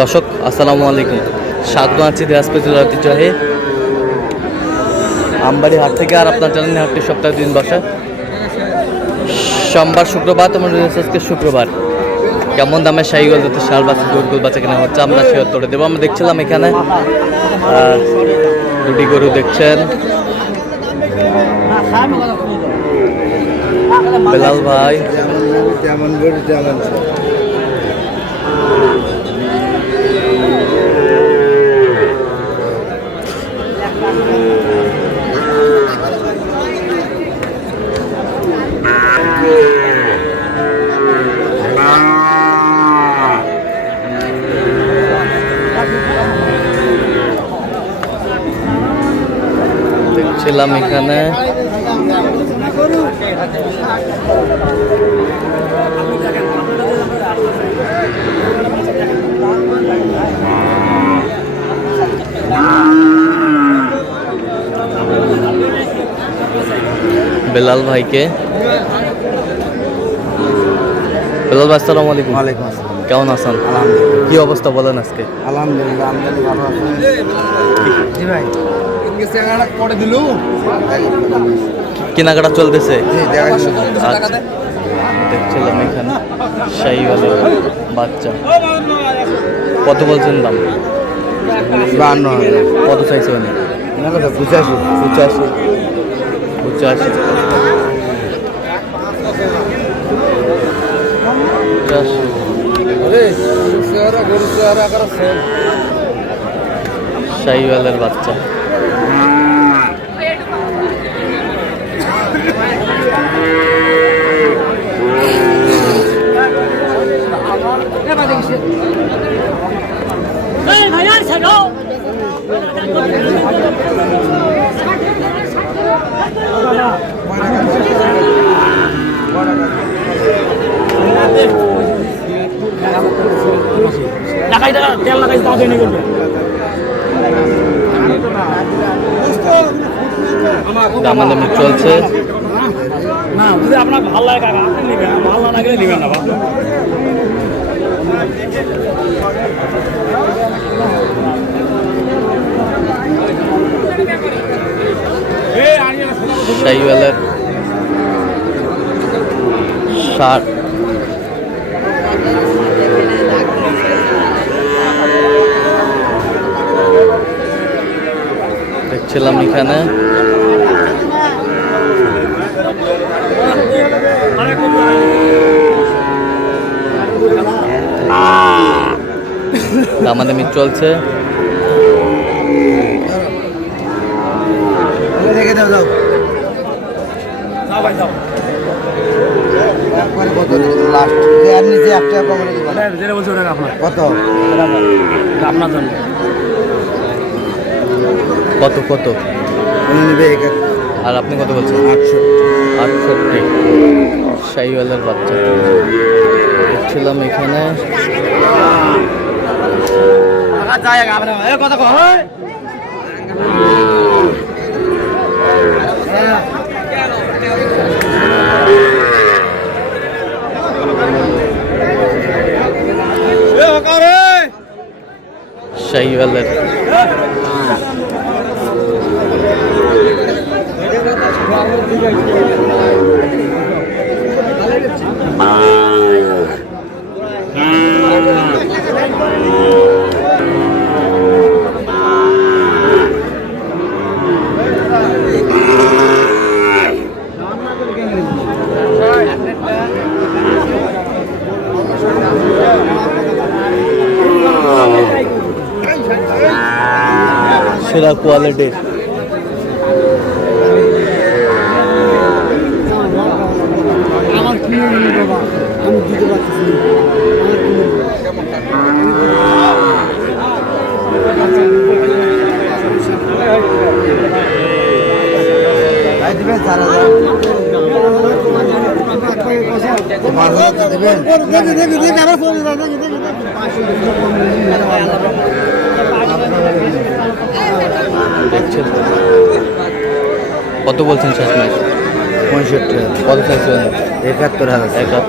দর্শক আসসালামু আলাইকুম, স্বাগত আছি দিনাজপুর জেলার ঐতিহ্যবাহী আমবাড়ি হাট থেকে। আর আপনার জানেন হাটটি সপ্তাহে 3 বসে, সোমবার শুক্রবার। তোমার আজকে শুক্রবার। কেমন দামে শাহিগোল যাতে ষাঁড় বাচ্চা গরুগুল বাচ্চা কেনা হচ্ছে আমরা সে উত্তরে দেবো। আমরা দেখছিলাম এখানে দুটি গরু দেখছেন, বেলাল ভাই দেখছিলাম এখানে বেলাল ভাইকে। বেলাল ভাই আসসালামু আলাইকুম। ওয়ালাইকুম আসসালাম। কেমন আছেন? আলহামদুলিল্লাহ। কি অবস্থা বলেন আজকে? আলহামদুলিল্লাহ, আমদানি ভালো আছে। জি ভাই, পরে দিলু কেনাকাটা চলতেছে। আচ্ছা, দেখছিলাম এখানে শাহিওয়ালের বাচ্চা। কত বলছেন দাম? 52,000। কত চাইছে উনি? 85। 85। 85। শাহিওয়ালের বাচ্চা। দামাদামি চলছে। না যদি আপনার ভালো লাগে কাকা আপনি নেবেন, ভালো না লাগলে নেবেন না। শাহিওয়ালের ষাঁড়। দেখছিলাম এখানে দামাদামি চলছে। রেখে দাও দাও। লাস্ট এর নিচে 1 টাকা কম করে দিবেন। যেটা বলছি ওটা আপনার কত? আপনার জন্য কত কত উনি নেবে 1। আর আপনি কত বলছেন? 68। শাহিওয়ালের বাচ্চা দেখছিলাম এখানে। কথা কহ শাহিওয়ালের সেরা কোয়ালিটির। আমার কিনে নিন বাবা, আমি দিতে পারতেছি না। দিবেন 4,000। 5,000 দিবেন। দেখছেন কত বলছেন শেষমেশ? 65,000। কত চাইছেন? 71,000। 71।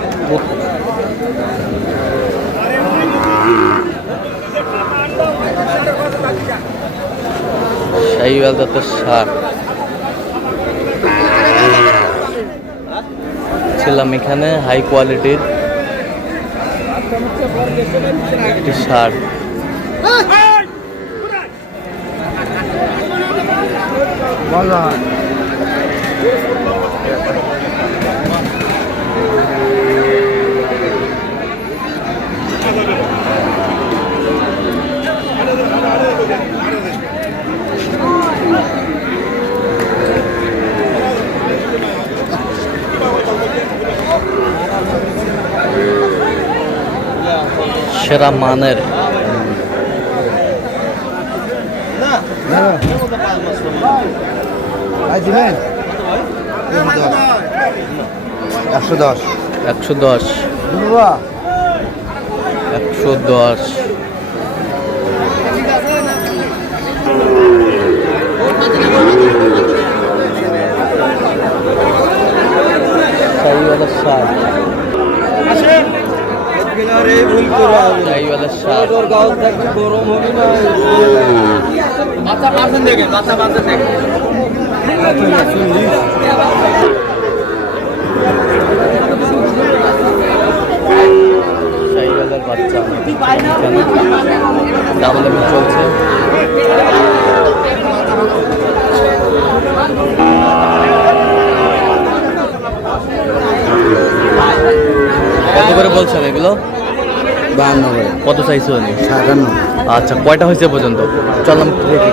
শাহিওয়াল জাতের ষাঁড় ছিলাম এখানে হাই কোয়ালিটির একটি ষাঁড়। সেরা মানের দিবেন 110 110 110 শাহিওয়ালের ষাঁড় শাহিওয়ালের ষাঁড় শাহিওয়ালের বাচ্চা দামাদামি চলছে। কত করে বলছেন এগুলো? 52 করে। কত চাইছো? 57। আচ্ছা, কয়টা হয়েছে পর্যন্ত? চললাম দেখি।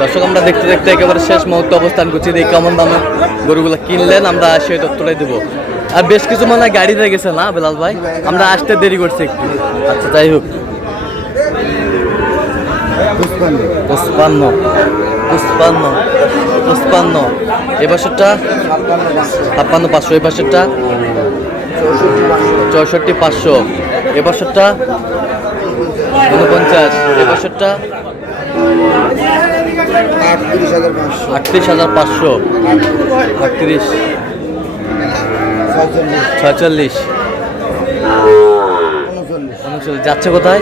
দর্শক, আমরা দেখতে দেখতে একেবারে শেষ মুহূর্তে অবস্থান করছি। দেখি কেমন দামে গরুগুলো কিনলেন, আমরা সেই তথ্যটাই দেবো। আর বেশ কিছু মনে হয় গাড়িতে গেছে না বেলাল ভাই? আমরা আসতে দেরি করছি একটু। আচ্ছা, যাই হোক। 55 এ বছরটা 56,500, এ বছরটা 64,500, এ বছরটা 49, এ বছরটা 38,500, 38, 46, 39। যাচ্ছে কোথায়?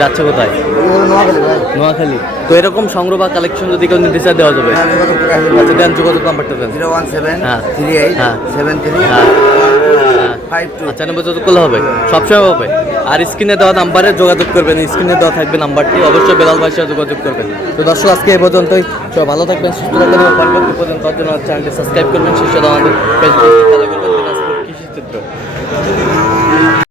যাচ্ছে কোথায়? নোয়াখালী। তো এরকম সংগ্রহ বা কালেকশন যদি কেউ নিতে চায় দেওয়া যাবে? আচ্ছা, দেন, যোগাযোগ নাম্বারটা দেন। 01738738552। আচ্ছা, যোগাযোগ করলে হবে, সবসময় হবে। আর স্ক্রিনে দেওয়া নাম্বারে যোগাযোগ করবেন, স্ক্রিনে দেওয়া থাকবে নাম্বারটি, অবশ্যই বেলাল ভাইয়ের সাথে যোগাযোগ করবেন। তো দর্শক, আজকে এই পর্যন্তই। সবাই ভালো থাকবেন, সুস্থ থাকবেন এবং পরবর্তী পর্যন্ত চ্যানেলটি সাবস্ক্রাইব করবেন। শেষে আমাদের ফেসবুক ফলো করবেন দিনাজপুর কৃষি চিত্র।